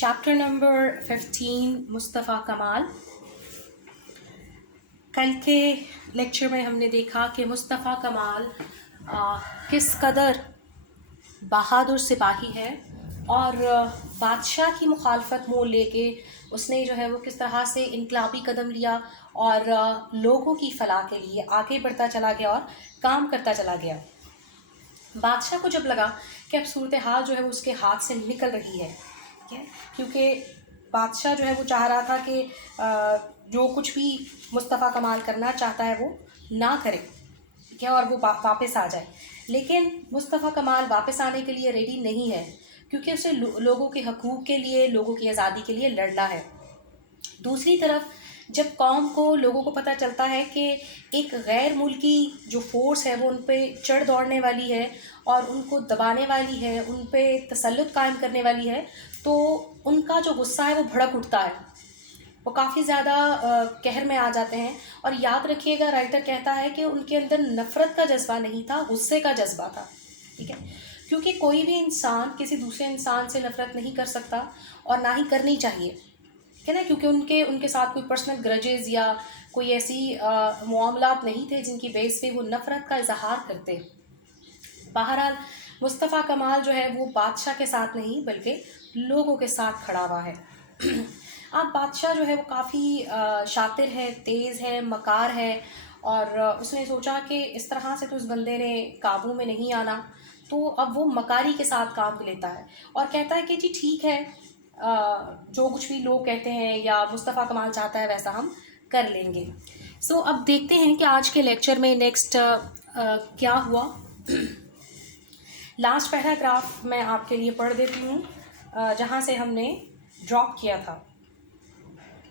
Chapter number 15 Mustafa कमाल। कल के लेक्चर में हमने देखा कि मुस्तफ़ा कमाल किस कदर बहादुर सिपाही है और बादशाह की मुखालफत मोल लेके उसने जो है वो किस तरह से इनकलाबी कदम लिया और लोगों की फलाह के लिए आगे बढ़ता चला गया और काम करता चला गया। बादशाह को जब लगा कि अब सूरत हाल जो है वो उसके हाथ से निकल रही है, ठीक है, क्योंकि बादशाह जो है वो चाह रहा था कि जो कुछ भी मुस्तफ़ा कमाल करना चाहता है वो ना करे, ठीक है, और वो वापस आ जाए। लेकिन मुस्तफ़ा कमाल वापस आने के लिए रेडी नहीं है, क्योंकि उसे लोगों के हकूक़ के लिए, लोगों की आज़ादी के लिए लड़ना है। दूसरी तरफ जब कौम को, लोगों को पता चलता है कि एक गैर मुल्की जो फोर्स है वो उन पे चढ़ दौड़ने वाली है और उनको दबाने वाली है, उन पे तसल्लुत कायम करने वाली है, तो उनका जो गुस्सा है वो भड़क उठता है, वो काफ़ी ज़्यादा कहर में आ जाते हैं। और याद रखिएगा, राइटर कहता है कि उनके अंदर नफ़रत का जज्बा नहीं था, गुस्से का जज्बा था, ठीक है, क्योंकि कोई भी इंसान किसी दूसरे इंसान से नफ़रत नहीं कर सकता और ना ही करनी चाहिए, है ना, क्योंकि उनके उनके साथ कोई पर्सनल ग्रजेस या कोई ऐसी मामलात नहीं थे जिनकी बेस पे वो नफ़रत का इजहार करते। बहरहाल मुस्तफ़ा कमाल जो है वो बादशाह के साथ नहीं बल्कि लोगों के साथ खड़ा हुआ है। अब बादशाह जो है वो काफ़ी शातिर है, तेज़ है, मकार है, और उसने सोचा कि इस तरह से तो उस बंदे ने काबू में नहीं आना, तो अब वो मकारी के साथ काम लेता है और कहता है कि जी ठीक है, जो कुछ भी लोग कहते हैं या मुस्तफ़ा कमाल चाहता है वैसा हम कर लेंगे। सो अब देखते हैं कि आज के लेक्चर में नेक्स्ट क्या हुआ। लास्ट पैराग्राफ मैं आपके लिए पढ़ देती हूँ, जहाँ से हमने ड्रॉप किया था।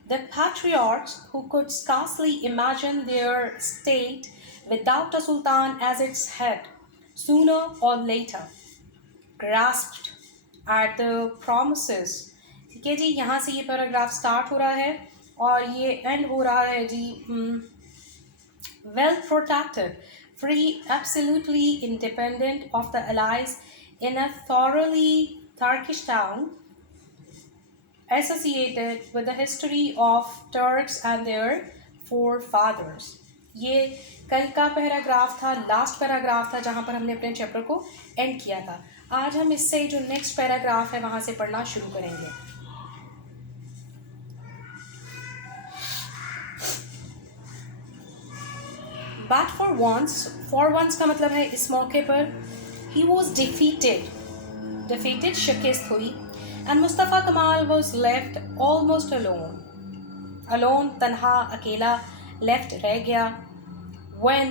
The patriots, who could scarcely imagine their state without a sultan as its head, sooner or later grasped at the promises। ठीक है जी, यहाँ से ये पैराग्राफ स्टार्ट हो रहा है और ये एंड हो रहा है जी, well protected, free, absolutely independent of the allies in a thoroughly Turkish town, associated with the history of Turks and their forefathers। ये कल का पैराग्राफ था, लास्ट पैराग्राफ था जहाँ पर हमने अपने चैप्टर को एंड किया था। आज हम इससे जो नेक्स्ट पैराग्राफ है वहाँ से पढ़ना शुरू करेंगे। But for once का मतलब है इस मौके पर, he was defeated शिकस्त हुई, and मुस्तफ़ा कमाल was left almost alone, तन्हा, अकेला, left रह गया, when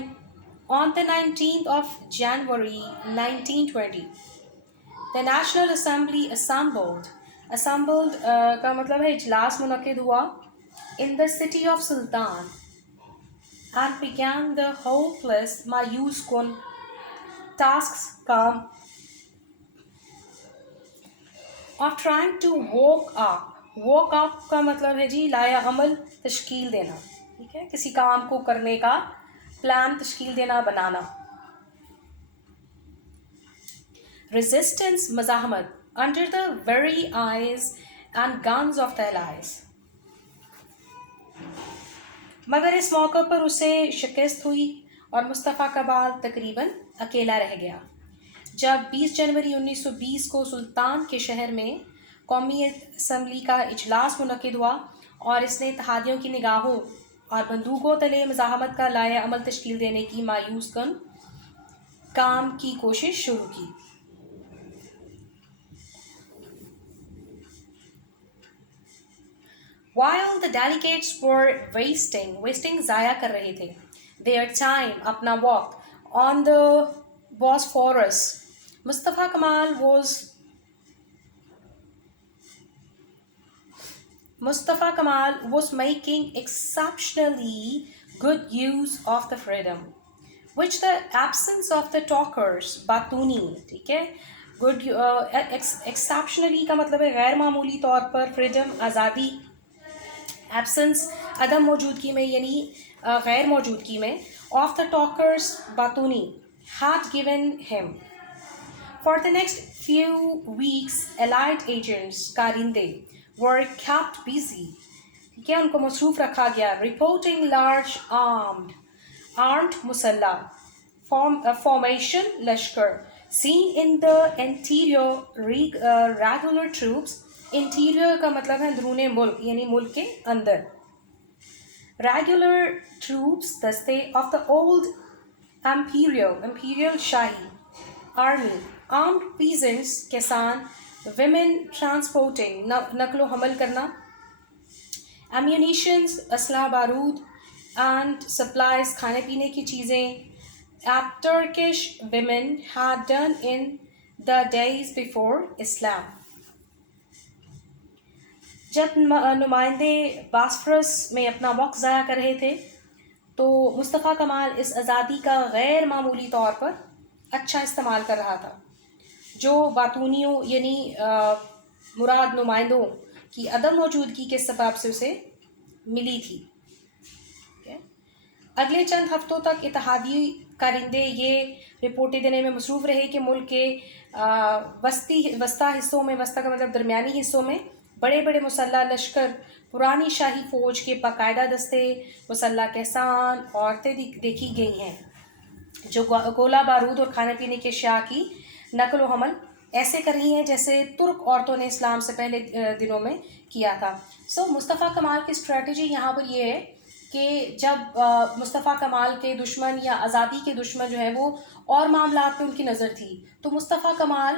on the 19th of January 1920 the National Assembly assembled का मतलब है इजलास मुनक्किद हुआ in the city of Sultan and began the hopeless मायूस कुन tasks काम of trying to woke up का मतलब है जी लाया अमल, तश्कील देना, ठीक है, किसी काम को करने का प्लान तश्कील देना, बनाना। resistance मज़ाहमत under the very eyes and guns of the allies। मगर इस मौके पर उसे शिकस्त हुई और मुस्तफ़ा कमाल तकरीबन अकेला रह गया। जब 20 जनवरी 1920 को सुल्तान के शहर में कौमी असम्बली का इजलास मुनक्किद हुआ और इसने इत्तेहादियों की निगाहों और बंदूकों तले मज़ाहमत का लाया अमल तश्कील देने की मायूस कन काम की कोशिश शुरू की। While the delegates were wasting ज़ाया कर रहे थे their time, अपना वक्त, on the Bosphorus, मुस्तफ़ा कमाल was making exceptionally good use of the freedom which the absence of the talkers बातूनी, ठीक है, good exceptionally का मतलब है गैर मामूली तौर पर, फ्रीडम आज़ादी, एब्सेंस अदम मौजूदगी में यानी गैर मौजूदगी में, ऑफ द टॉकर्स बातूनी, had given him For the next few weeks, Allied agents, Karinde, were kept busy. ठीक है, उनको मसरूफ रखा गया. Reporting large armed musalla formation lashkar seen in the interior. Regular troops. Interior का मतलब है अंदरूने मुल्क, यानी मुल्क के अंदर. Regular troops दस्ते of the old imperial shahi army, armed peasants किसान, women transporting नकलो हमल करना, ammunitions असलहा बारूद, and supplies खाने पीने की चीज़ें, at Turkish women had done in the days before Islam. जब नुमाइंदे बास्फरस में अपना वक्त ज़ाया कर रहे थे तो मुस्तफ़ा कमाल इस आज़ादी का गैर मामूली तौर पर अच्छा इस्तेमाल कर रहा था, जो बातूनियों यानी मुराद नुमाइंदों की अदम मौजूदगी के सबब से उसे मिली थी. अगले चंद हफ्तों तक इत्तेहादी कारिंदे ये रिपोर्टें देने में मसरूफ़ रहे कि मुल्क के वस्ता हिस्सों में, वस्ता का मतलब दरमियानी हिस्सों में बड़े बड़े मुसल्ला लश्कर, पुरानी शाही फ़ौज के बाकायदा दस्ते, मुसल्ला किसान, औरतें देखी गई हैं जो गोला बारूद और खाने पीने के अशिया की नकल व हमल ऐसे कर रही हैं जैसे तुर्क औरतों ने इस्लाम से पहले दिनों में किया था. मुस्तफ़ा कमाल की स्ट्रेटजी यहाँ पर ये है कि जब मुस्तफ़ा कमाल के दुश्मन या आज़ादी के दुश्मन जो है वो और मामलात पे उनकी नज़र थी, तो मुस्तफ़ा कमाल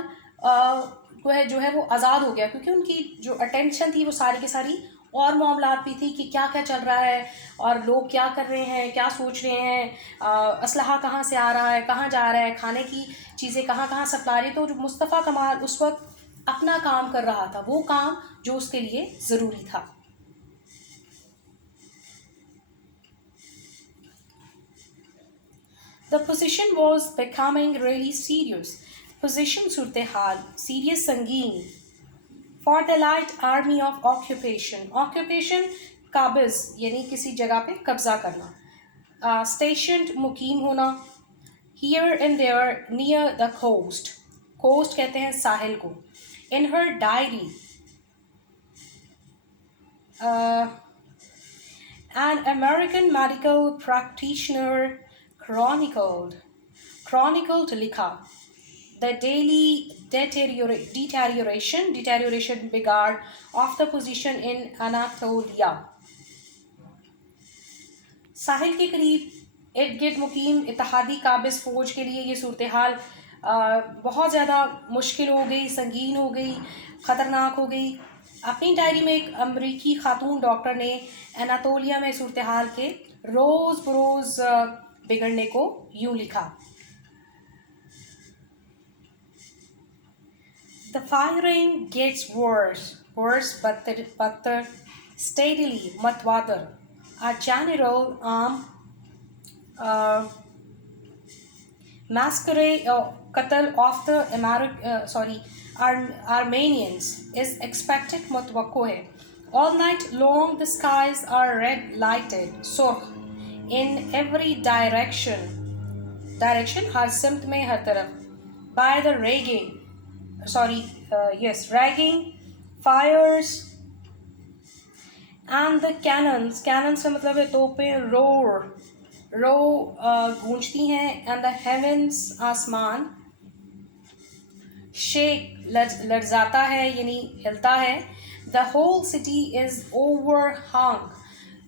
जो है वो आज़ाद हो गया, क्योंकि उनकी जो अटेंशन थी वो सारी की सारी और मामलात भी थी कि क्या क्या चल रहा है और लोग क्या कर रहे हैं, क्या सोच रहे हैं, असलहा कहाँ से आ रहा है, कहाँ जा रहा है, खाने की चीज़ें कहाँ कहाँ सप्लाई रही. तो जो मुस्तफ़ा कमाल उस वक्त अपना काम कर रहा था, वो काम जो उसके लिए ज़रूरी था. The position was becoming really serious. Position Surat hall serious संगीन. For the Allied Army of Occupation. Occupation काबिज़ यानी किसी जगह पे कब्ज़ा करना. Stationed मुकीम होना. Here and there near the coast. Coast कहते हैं साहिल को. In her diary, an American medical practitioner chronicled लिखा the daily deterioration बिगाड़ of the position in Anatolia. साहिल के करीब इर्द गिर्द मुकीम इत्तेहादी काबिज़ फ़ौज के लिए ये सूरत हाल बहुत ज़्यादा मुश्किल हो गई, संगीन हो गई, ख़तरनाक हो गई. अपनी डायरी में एक अमरीकी खातून डॉक्टर ने एनातोलिया में सूरत हाल के रोज़ बरोज़ बिगड़ने को यूँ लिखा. The firing gets worse but steadily मतवादर. A general massacre qatl of the Armenians is expected मतवक्को है. All night long the skies are red lighted surख in every direction हर सिमत में हर तरफ. By the ragging fires and the cannons से मतलब है तोपें roar गूंजती हैं. and the heavens आसमान shake लर्जाता है यानी हिलता है. the whole city is overhung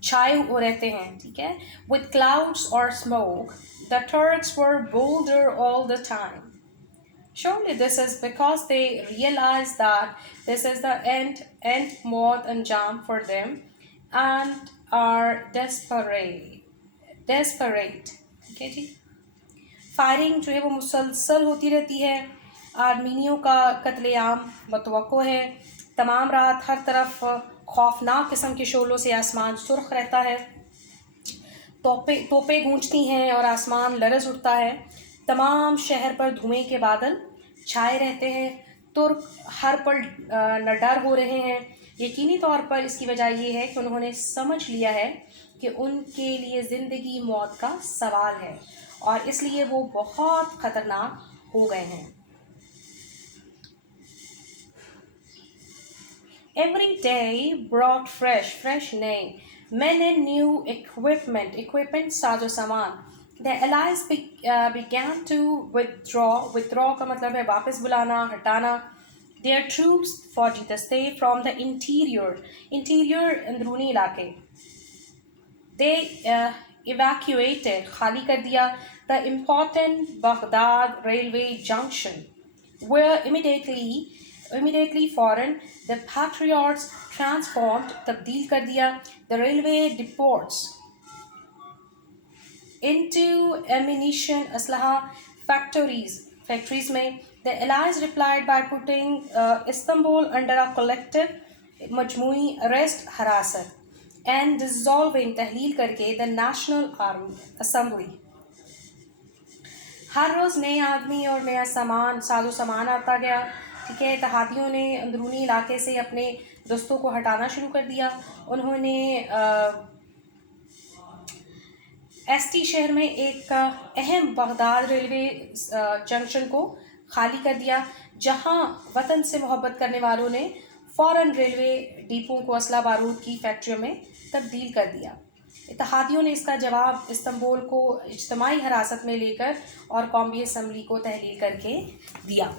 छाए हुए रहते हैं, ठीक है, with clouds or smoke. the Turks were bolder all the time. Surely this is because they realize that this is the end mode and jam for them and are desperate. ठीक है जी. Firing जो है वो मुसलसल होती रहती है. आर्मीनियों का कत्लेआम मतवक्को है. तमाम रात हर तरफ खौफनाक किस्म के शोलों से आसमान सुर्ख रहता है. तोपें गूंजती हैं और आसमान लरज़ उठता है. तमाम शहर पर धुएं के बादल छाए रहते हैं. तुर्क हर पल नडर हो रहे हैं. यकीनी तौर पर इसकी वजह ये है कि उन्होंने समझ लिया है कि उनके लिए ज़िंदगी मौत का सवाल है और इसलिए वो बहुत ख़तरनाक हो गए हैं. Every day brought fresh name, men and new equipment साजो सामान. The allies began to withdraw का मतलब है वापस बुलाना, हटाना. Their troops फौजी दस्ते from the interior अंदरूनी इलाके. They evacuated खाली कर दिया the important Baghdad railway junction, where immediately foreign the patriots transformed तब्दील कर दिया the railway depots into ammunition असलहा factories में. The allies replied by putting Istanbul under a collective मजमूई arrest हरासत and dissolving तहलील करके the National Assembly. हर रोज़ नए आदमी और नया साजो सामान आता गया. ठीक है, इत्तेहादियों ने अंदरूनी इलाके से अपने दोस्तों को हटाना शुरू कर दिया. उन्होंने एसटी शहर में एक अहम बगदाद रेलवे जंक्शन को खाली कर दिया, जहां वतन से मोहब्बत करने वालों ने फ़ौरन रेलवे डिपो को असला बारूद की फैक्ट्रियों में तब्दील कर दिया. इत्तेहादियों ने इसका जवाब इस्तांबुल को इज्तिमाई हिरासत में लेकर और कौमी असम्बली को तहलील करके दिया.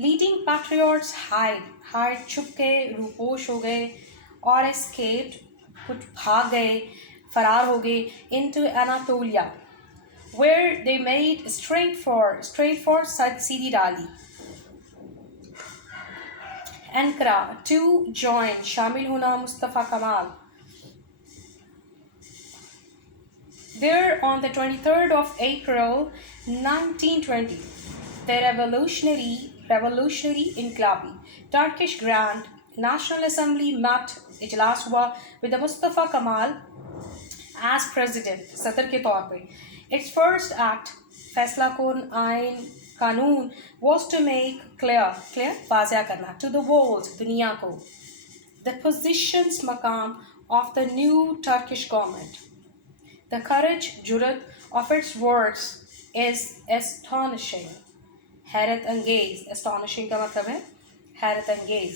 लीडिंग पैट्रियट्स हाइड छुप गए, रूपोश हो गए, और एस्केप्ड कुछ भाग गए, फरार हो गए into Anatolia, where they made straight for सीधी डाली. Ankara to join शामिल होना मुस्तफ़ा कमाल. There on the 23rd of April 1920, the revolutionary इनकलाबी Turkish Grand National Assembly met इजलास हुआ with the मुस्तफ़ा कमाल as president सदर के तौर पे. Its first act फैसला कौन आइन कानून was to make clear वाज़िया करना to the world दुनिया को the positions मकाम of the new Turkish government. The courage जुरत of its words is astonishing. हैरत अंगेज. astonishing का मतलब है हैरत अंगेज.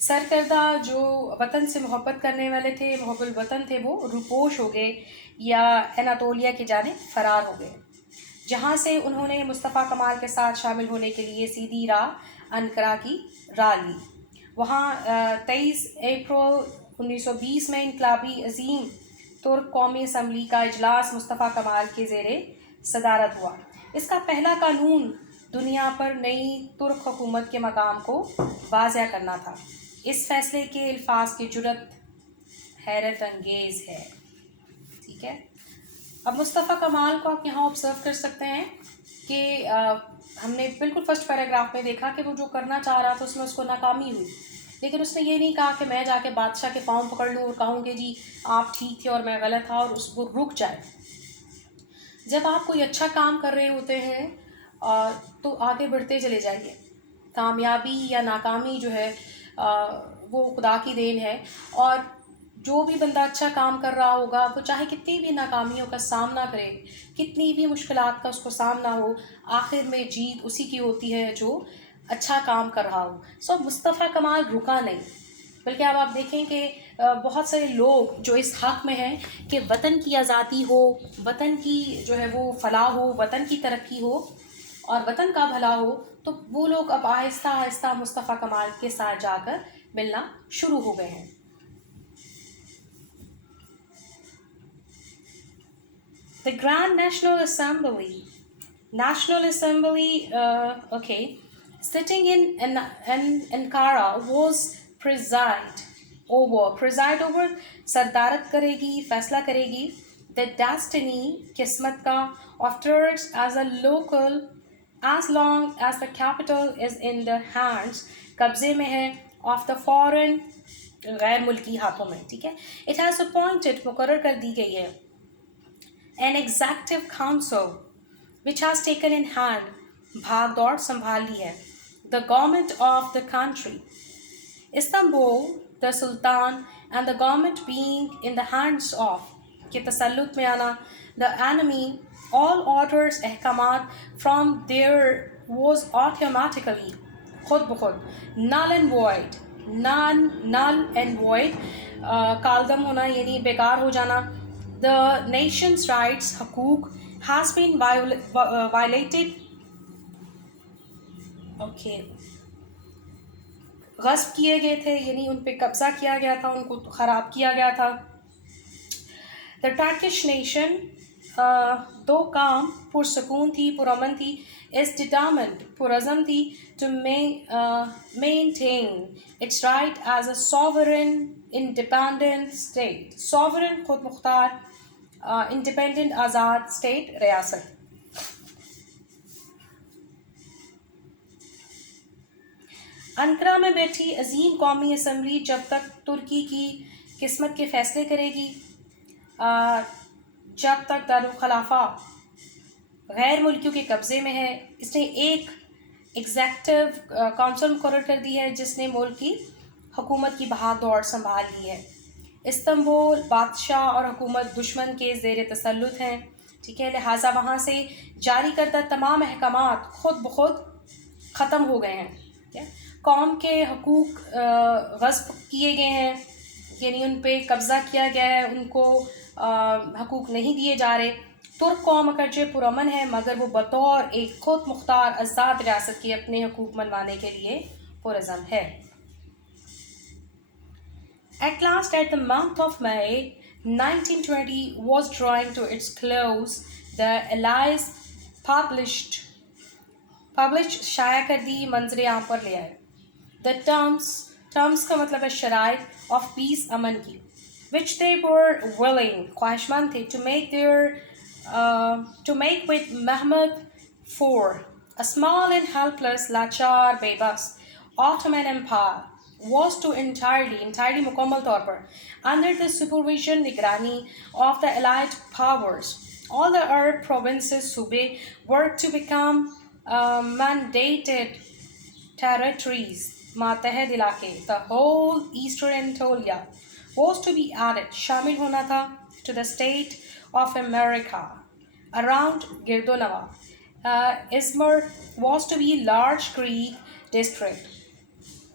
सरकर्दा जो वतन से मोहब्बत करने वाले थे, मोहब्बुल वतन थे, वो रूपोश हो गए या एनातोलिया की जानिब फरार हो गए, जहाँ से उन्होंने मुस्तफ़ा कमाल के साथ शामिल होने के लिए सीधी राह अनकरा की राह ली. वहाँ 23 अप्रैल 1920 में इनकलाबी अजीम तुर्क कौमी असम्बली का इजलास मुस्तफ़ा कमाल के ज़ेरे सदारत हुआ. इसका पहला कानून दुनिया पर नई तुर्क हुकूमत के मकाम को वाज़िया करना था. इस फैसले के अल्फाज की जुरत हैरत अंगेज़ है. ठीक है, अब मुस्तफ़ा कमाल को आप यहाँ ऑब्ज़र्व कर सकते हैं कि हमने बिल्कुल फर्स्ट पैराग्राफ में देखा कि वो जो करना चाह रहा था उसमें उसको नाकामी हुई, लेकिन उसने ये नहीं कहा कि मैं जाके बादशाह के पाँव पकड़ लूँ और कहूँ कि जी आप ठीक थे और मैं गलत था और उसको रुक जाए. जब आप कोई अच्छा काम कर रहे होते हैं तो आगे बढ़ते चले जाइए. कामयाबी या नाकामी जो है वो खुदा की देन है, और जो भी बंदा अच्छा काम कर रहा होगा वो चाहे कितनी भी नाकामियों का सामना करे, कितनी भी मुश्किलात का उसको सामना हो, आखिर में जीत उसी की होती है जो अच्छा काम कर रहा हो. सो मुस्तफ़ा कमाल रुका नहीं, बल्कि अब आप देखें कि बहुत सारे लोग जो इस हक़ में हैं कि वतन की आज़ादी हो, वतन की जो है वो फलाह हो, वतन की तरक्की हो और वतन का भला हो, तो वो लोग अब आहिस्ता आहिस्ता मुस्तफ़ा कमाल के साथ जाकर मिलना शुरू हो गए हैं. The Grand National Assembly, sitting in Ankara was preside over सरदारत करेगी, फैसला करेगी the destiny किस्मत का of Turks as long as the capital is in the hands कब्जे में है of the foreign गैर मुल्की हाथों में. ठीक है, it has appointed मुकर्रर कर दी गई है an executive council which has taken in hand भाग दौड़ संभाल ली है the government of the country. Istanbul, the Sultan and the government being in the hands of के तसल्लुत में आना the enemy All orders अहकामात from there was automatically खुद ब खुद null and void, null and void, कालदम होना यानी बेकार हो जाना. The nation's rights हकूक has been violated. Okay, गस्ब किए गए थे यानी उन पे कब्ज़ा किया गया था, उनको ख़राब किया गया था. The Turkish nation दो काम पुरसकून थी, पुरअमन थी, is determined पुरज़म थी to maintain its right as a sovereign independent state. Sovereign खुद मुख्तार, independent आज़ाद state रियासत. अंकरा में बैठी अजीम कौमी असम्बली जब तक तुर्की की किस्मत के फ़ैसले करेगी, जब तक दारुल खलाफा गैर मुल्कियों के कब्ज़े में है. इसने एक एग्जेक्टिव काउंसिल मुकर्रर कर दी है जिसने मुल्क की हुकूमत की बहादौर संभाल ली है. इस्तांबुल बादशाह और हुकूमत दुश्मन के ज़ेर तसल्लुत हैं. ठीक है, लिहाजा वहाँ से जारी करदा तमाम अहकामात खुद ब खुद ख़त्म हो गए हैं. ठीक है, कौम के हकूक़ गस्ब किए गए हैं यानी उन पे कब्ज़ा किया गया है, उनको हकूक़ नहीं दिए जा रहे. तुर्क कौम अगरचे पुरअमन है मगर वो बतौर एक खुद मुख्तार आज़ाद रियासत के अपने हकूक़ मनवाने के लिए पुरज़म है. At last, at the month of May 1920 was drawing to its close, the Allies published शाया कर दी, मंजर आम पर ले आए. The terms का मतलब है शराइत of peace अमन की, which they were willing ख्वाहिशमंद थे to make with Mehmed IV, a small and helpless लाचार बेबस Ottoman Empire was to entirely मुकम्मल तौर पर under the supervision निगरानी of the Allied powers. All the Arab provinces सूबे were to become mandated territories, मातहद इलाके. The whole Eastern Anatolia was to be added, शामिल होना था, to the state of America around Girdonava. Izmir was to be large Greek district.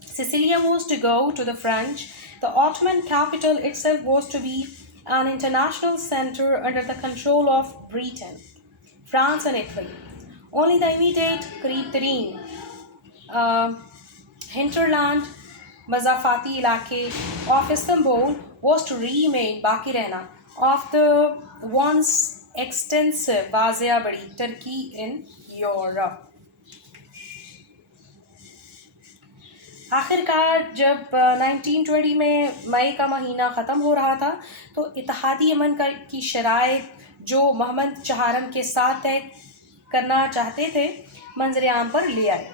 Sicilia was to go to the French. The Ottoman capital itself was to be an international center under the control of Britain, France and Italy. Only the immediate करीब तरीन hinterland मज़ाफ़ाती इलाके of Istanbul was to remain बाकी रहना of the once extensive वाज़िया बड़ी Turkey in Europe. आखिरकार जब 1920 में मई का महीना ख़त्म हो रहा था तो इत्तेहादी अमन की शराइत जो मोहम्मद चहारम के साथ तय करना चाहते थे मंजर आम पर ले आए.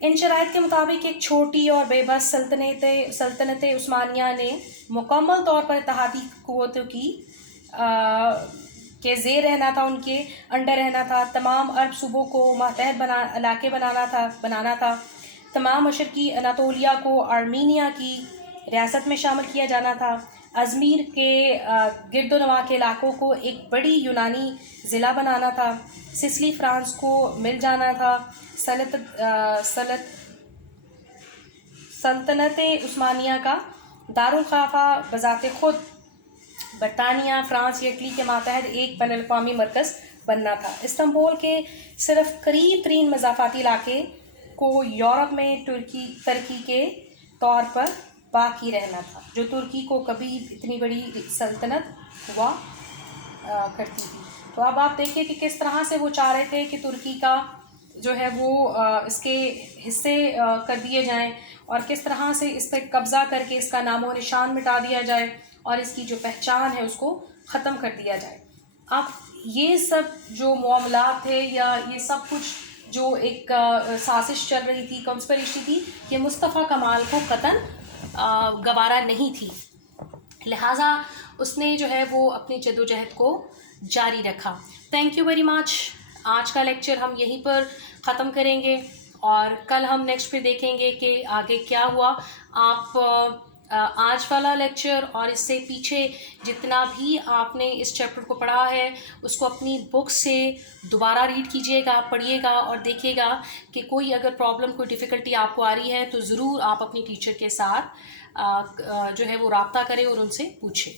इन शराइत के मुताबिक एक छोटी और बेबस सल्तनत उस्मानिया ने मुकम्मल तौर पर इत्तेहादी क़ुव्वतों की के ज़ेर रहना था, उनके अंडर रहना था. तमाम अरब सूबों को मातहत इलाके बनाना था. तमाम मशरकी अनातोलिया को आर्मीनिया की रियासत में शामिल किया जाना था. अजमीर के गिरदोनवा के इलाकों को एक बड़ी यूनानी ज़िला बनाना था. सिसिली फ्रांस को मिल जाना था. सल्तनत उस्मानिया का दारुल खलाफा बज़ाते ख़ुद बरतानिया, फ्रांस या इटली के मातहत एक बैनुल-अक़वामी मरकज़ बनना था. इस्तांबुल के सिर्फ करीब तरीन मज़ाफ़ाती इलाके को यूरोप में तुर्की के तौर पर बाकी रहना था, जो तुर्की को कभी इतनी बड़ी सल्तनत हुआ करती थी. तो अब आप देखिए कि किस तरह से वो चाह रहे थे कि तुर्की का जो है वो इसके हिस्से कर दिए जाएं और किस तरह से इस पर कब्ज़ा करके इसका नामो निशान मिटा दिया जाए और इसकी जो पहचान है उसको ख़त्म कर दिया जाए. अब ये सब जो मामलात थे या ये सब कुछ जो एक साजिश चल रही थी, कंस्पिरेसी थी, ये मुस्तफ़ा कमाल को कतन गवारा नहीं थी. लिहाजा उसने जो है वो अपनी जद्दोजहद को जारी रखा. Thank you very much. आज का लेक्चर हम यहीं पर ख़त्म करेंगे और कल हम नेक्स्ट पे देखेंगे कि आगे क्या हुआ. आप आज वाला लेक्चर और इससे पीछे जितना भी आपने इस चैप्टर को पढ़ा है उसको अपनी बुक से दोबारा रीड कीजिएगा, पढ़िएगा और देखिएगा कि कोई अगर प्रॉब्लम, कोई डिफ़िकल्टी आपको आ रही है तो ज़रूर आप अपनी टीचर के साथ जो है वो राब्ता करें और उनसे पूछें।